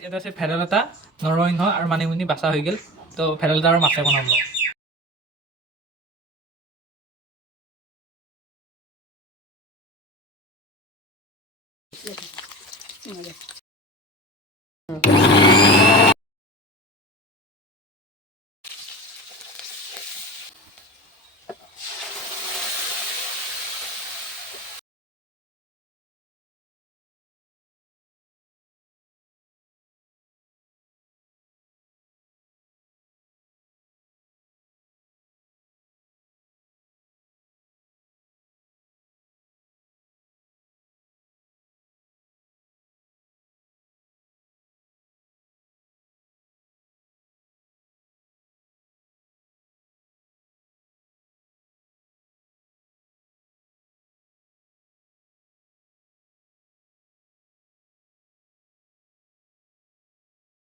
ইয়াতে আছে ভেদাইলতা, নৰসিংহ আৰু মানিমুনি বাচা হৈ গ'ল। তো ভেদাইলতা আৰু মাছে বনাব।